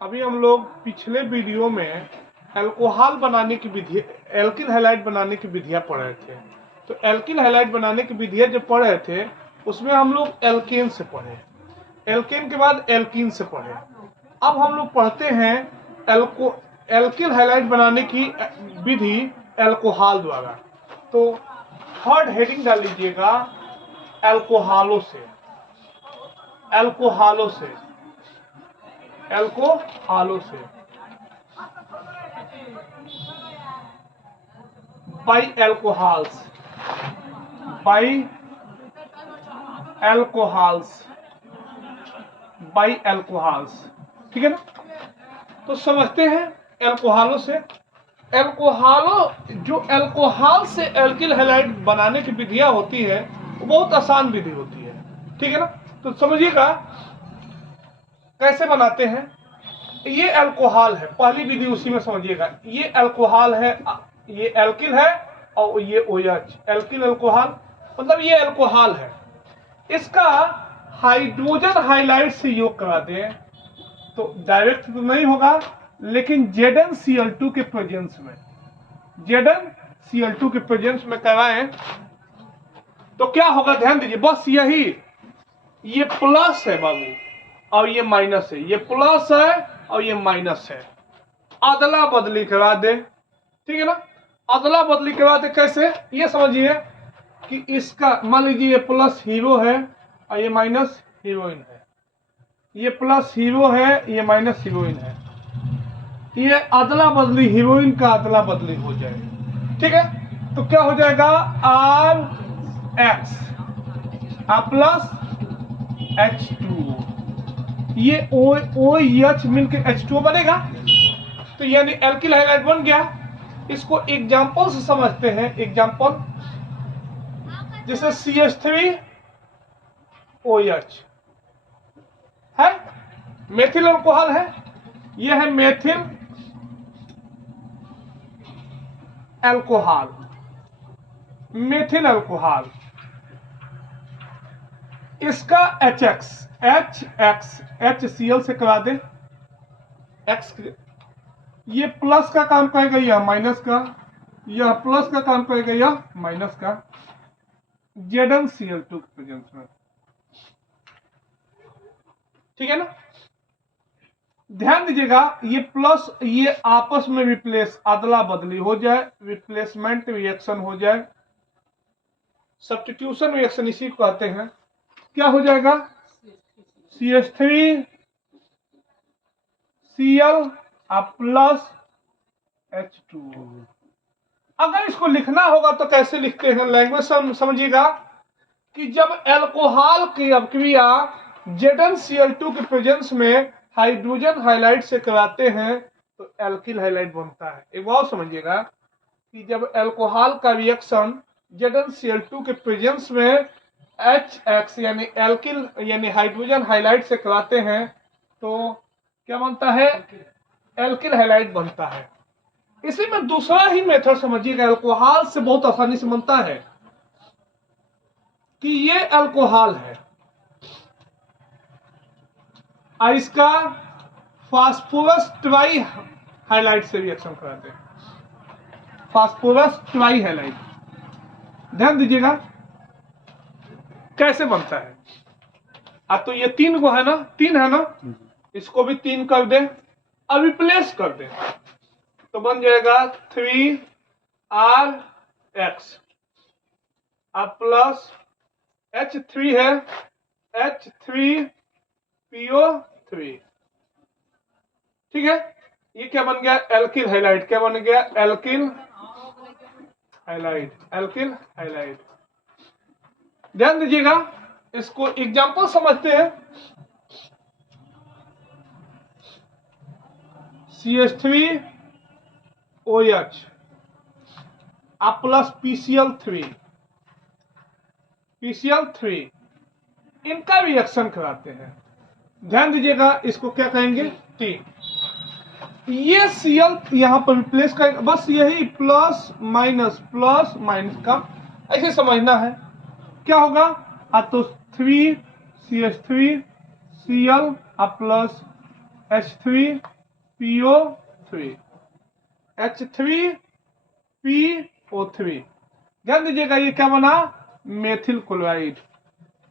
अभी हम लोग पिछले वीडियो में अल्कोहल बनाने की विधि, एल्किल हैलाइड बनाने की विधियां पढ़ रहे थे। तो एल्किल हैलाइड बनाने की विधियां जो पढ़ रहे थे उसमें हम लोग एल्केन से पढ़े, एल्केन के बाद एल्कीन से पढ़े। अब हम लोग पढ़ते हैं एल्किल हैलाइड बनाने की विधि अल्कोहल द्वारा। तो थर्ड हेडिंग डाल लीजिएगा अल्कोहलों से, अल्कोहलों से, अल्कोहलों से, by alcohols, by alcohols, by alcohols. ठीक है ना? तो समझते हैं अल्कोहलों से। अल्कोहलों, जो अल्कोहल से एल्किल हैलाइड बनाने की विधियां होती है वो बहुत आसान विधि होती है। ठीक है ना? तो समझिएगा कैसे बनाते हैं। ये अल्कोहल है, पहली विधि उसी में समझिएगा। ये अल्कोहल है, ये एल्किल है, और ये OH, एल्किल अल्कोहल, मतलब ये अल्कोहल है। इसका हाइड्रोजन हाइलाइड से योग करा दें तो डायरेक्ट तो नहीं होगा, लेकिन ZnCl2 के प्रेजेंस में, ZnCl2 के प्रेजेंस में कराएं तो क्या होगा, ध्यान दीजिए। बस यही, ये प्लस है बाबू और ये माइनस है, ये प्लस है और ये माइनस है। अदला बदली करा दे। ठीक है ना? अदला बदली करा दे कैसे, ये समझिए कि इसका मान लीजिए ये प्लस हीरो है और ये माइनस हीरोइन है, ये प्लस हीरो है, ये माइनस हीरोइन है। ये अदला बदली, हीरोइन का अदला बदली हो जाए। ठीक है? तो क्या हो जाएगा, RX प्लस H2, ये OH मिलकर H2 बनेगा। तो यानी एल्किल हैलाइड बन गया। इसको एग्जांपल से समझते हैं। एग्जांपल जैसे CH3OH है, मेथिल अल्कोहल है, यह है मेथिल अल्कोहल, मेथिल अल्कोहल। इसका HCl से करा दे, X, ये प्लस का काम करेगा, यह माइनस का, यह प्लस का काम करेगा, यह माइनस का, ZnCl2 के प्रेजेंस में। ठीक है ना? ध्यान दीजिएगा, ये प्लस ये आपस में रिप्लेस, अदला बदली हो जाए, रिप्लेसमेंट रिएक्शन हो जाए, सब्स्टिट्यूशन रिएक्शन इसी को कहते हैं। क्या हो जाएगा, CH3Cl प्लस H2। अगर इसको लिखना होगा तो कैसे लिखते हैं, लैंग्वेज समझिएगा कि जब अल्कोहल की अभिक्रिया ZnCl2 के प्रेजेंस में हाइड्रोजन हाइलाइड से कराते हैं तो एल्किल हैलाइड बनता है। एक बात समझिएगा कि जब अल्कोहल का रिएक्शन ZnCl2 के प्रेजेंस में HX यानी एल्किल यानी हाइड्रोजन हाइलाइड से कराते हैं तो क्या बनता है, एल्किल हैलाइड बनता है। इसी में दूसरा ही मेथड समझिएगा, अल्कोहल से बहुत आसानी से बनता है कि ये अल्कोहल है, इसका फास्फोरस ट्राई हाइलाइड से रिएक्शन कराते हैं, फास्फोरस ट्राई हाइलाइड। ध्यान दीजिएगा कैसे बनता है। तो ये 3 को है ना, 3 है ना, इसको भी 3 कर दे, अब रिप्लेस कर दे तो बन जाएगा 3RX प्लस H3 है, H3PO3। ठीक है? ये क्या बन गया, एल्किल हैलाइड। क्या बन गया, एल्किल हैलाइड, एल्किल हैलाइड। ध्यान दीजिएगा, इसको एग्जांपल समझते हैं। CH3OH प्लस PCl3 इनका रिएक्शन कराते हैं। ध्यान दीजिएगा, इसको क्या कहेंगे, T। ये Cl यहां पर रिप्लेस करेंगे, बस यही प्लस माइनस का ऐसे समझना है। क्या होगा, तो 3CH3Cl प्लस H3PO3 H3PO3। ध्यान दीजिएगा ये क्या बना, मेथिल क्लोराइड।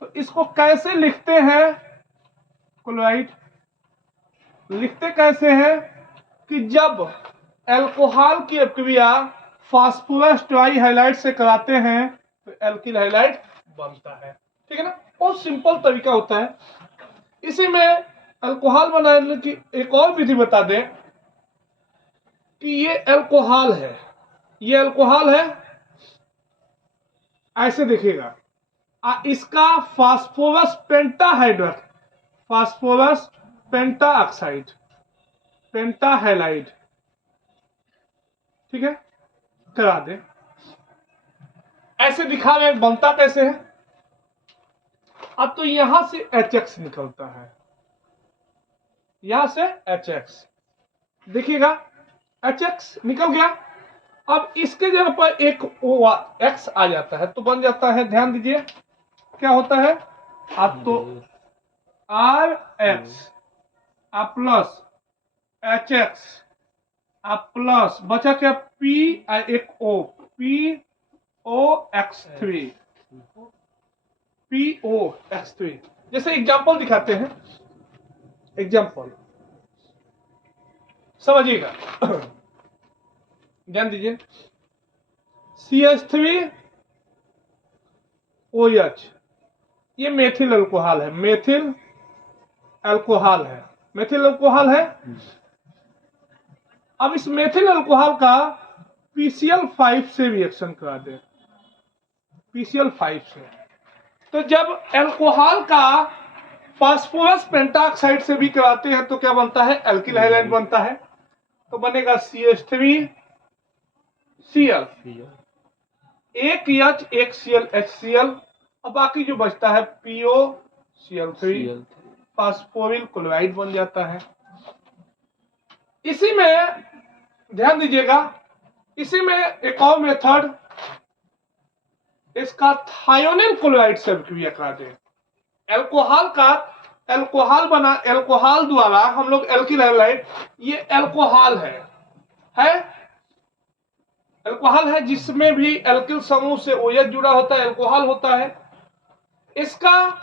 तो इसको कैसे लिखते हैं, क्लोराइड लिखते कैसे हैं कि जब अल्कोहल की अपक्रिया फास्फोरस ट्राई हाइलाइट से कराते हैं तो एल्किल हाइलाइट बनता है। ठीक है ना, बहुत सिंपल तरीका होता है। इसी में अल्कोहल बनाने की एक और विधि बता दें कि ये अल्कोहल है, ये अल्कोहल है, ऐसे देखिएगा, इसका phosphorus pentahydrate, phosphorus penta oxide, pentahalide, ठीक है, करा दे। ऐसे दिखा रहे बनता कैसे है। अब तो यहां से HX निकलता है, यहां से HX देखिएगा, HX निकल गया। अब इसके जगह पर एक X आ जाता है तो बन जाता है, ध्यान दीजिए क्या होता है, अब तो RX प्लस HX प्लस बचा क्या, P एक O, POX3, POX3। जैसे एग्जांपल दिखाते हैं, एग्जांपल समझिएगा, ध्यान दीजिए, CH3OH ये मेथिल अल्कोहल है, मेथिल अल्कोहल है, मेथिल अल्कोहल है। अब इस मेथिल अल्कोहल का PCl5 से रिएक्शन करा दे, PCl5 से। तो जब अल्कोहल का फास्फोरस पेंटाऑक्साइड से भी कराते हैं तो क्या बनता है, एल्किल हाइलाइड बनता है। तो बनेगा CH3Cl, एक H एक Cl HCl, और बाकी जो बचता है POCl3, फास्फोरिल क्लोराइड बन जाता है। इसी में ध्यान दीजिएगा, इसी में एक और मेथड, इसका थायोनिल क्लोराइड से क्रिया करा दें। अल्कोहल का अल्कोहल बना, अल्कोहल द्वारा हम लोग एल्किल हाइलाइड, ये अल्कोहल है अल्कोहल है जिसमें भी एल्किल समूह से OH जुड़ा होता है, अल्कोहल होता है। इसका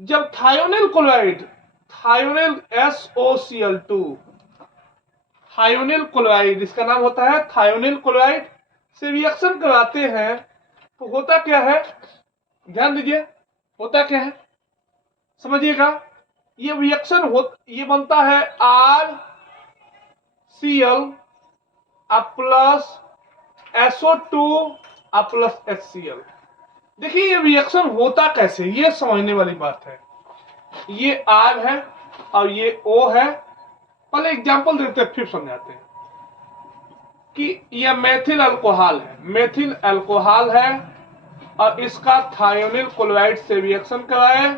जब thionyl chloride, thionyl SOCl2, thionyl chloride इसका नाम होता है, थायोनिल क्लोराइड से रिएक्शन कराते हैं तो होता क्या है, ध्यान दीजिए होता क्या है, समझिएगा। ये रिएक्शन ये बनता है RCl plus SO2 plus HCl। देखिए ये रिएक्शन होता कैसे, ये समझने वाली बात है। ये R है और ये O है। पहले एग्जांपल देते हैं फिर समझाते हैं कि यह मेथिल अल्कोहल है, मेथिल अल्कोहल है और इसका थायोनिल क्लोराइड से रिएक्शन कराए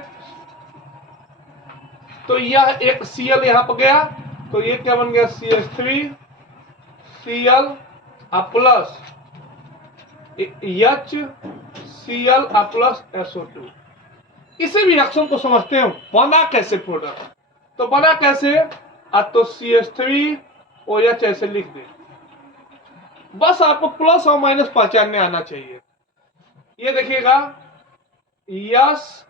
तो यह एक Cl यहां पर गया, तो ये क्या बन गया, CH3Cl plus HCl plus SO2। इसी रिएक्शन को समझते हैं बना कैसे प्रोडक्ट, तो बना कैसे, तो CH3OH ऐसे लिख दे, बस आपको प्लस और माइनस पहचानने आना चाहिए। ये देखिएगा, यस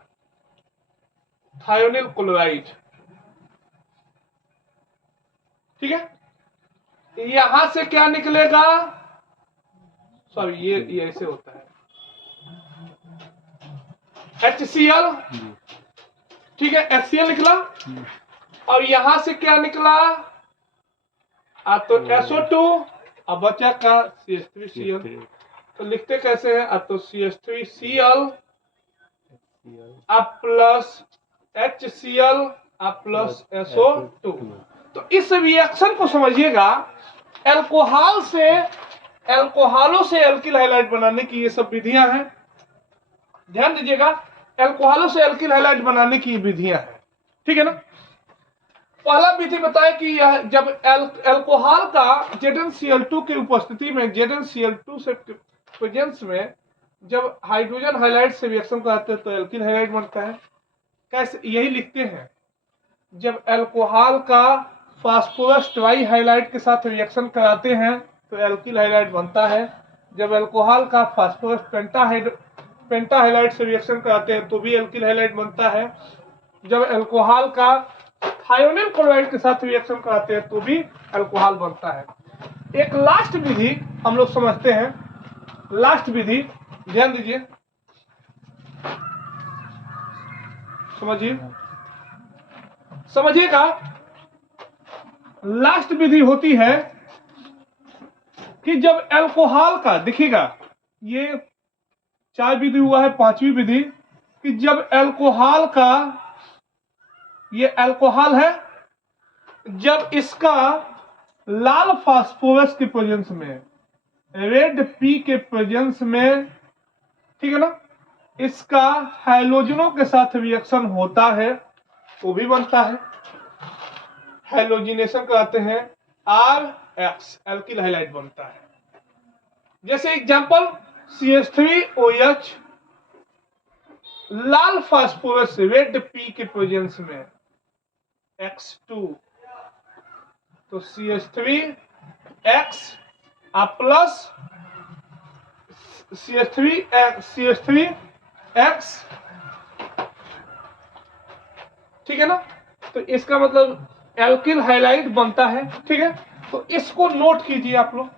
थायोनिल क्लोराइड, ठीक है, यहां से क्या निकलेगा, सॉरी ये ऐसे होता है, HCl, ठीक है, HCl निकला और यहां से क्या निकला, तो SO2 अब बचा का CH3Cl। तो लिखते कैसे हैं, तो CH3Cl plus HCl plus SO2। तो इस रिएक्शन को समझिएगा, अल्कोहल से अल्कोहलों से एल्किल हाइलाइड बनाने की ये सब विधियां हैं। ध्यान दीजिएगा, अल्कोहलों से एल्किल हाइलाइड बनाने की विधियां हैं, ठीक है ना। पहला विधि बताए कि यह जब अल्कोहल का ZnCl2 की उपस्थिति में, ZnCl2 से प्रेजेंस में जब हाइड्रोजन हाइलाइड से रिएक्शन कराते हैं तो एल्किल हाइलाइड बनता है। कैसे, यही लिखते हैं जब अल्कोहल का फास्फोरस ट्राई हाइलाइट के साथ रिएक्शन कराते हैं तो एल्किल हाइलाइट बनता है। जब अल्कोहल का फास्फोरस पेंटा हाइलाइट से रिएक्शन कराते हैं तो भी एल्किल हाइलाइट बनता है। जब अल्कोहल का थायोनिल क्लोराइड के साथ रिएक्शन कराते हैं तो भी अल्कोहल बनता है। एक लास्ट विधि हम लोग समझते हैं, लास्ट विधि ध्यान दीजिए, समझिएगा। लास्ट विधि होती है कि जब अल्कोहल का, देखिएगा ये 4 विधि हुआ है, 5वीं विधि कि जब अल्कोहल का, ये अल्कोहल है, जब इसका लाल फास्फोरस के प्रेजेंस में, रेड पी के प्रेजेंस में, ठीक है ना, इसका हैलोजनों के साथ रिएक्शन होता है तो भी बनता है। हैलोजिनेशन कराते हैं, RX एल्किल हाइलाइट बनता है। जैसे एग्जांपल CH3OH लाल फास्फोरस रेड पी के प्रेजेंस में X2 तो CH3X प्लस CH3X, ठीक है ना, तो इसका मतलब एल्किल हाइलाइट बनता है। ठीक है, तो इसको नोट कीजिए आप लोग।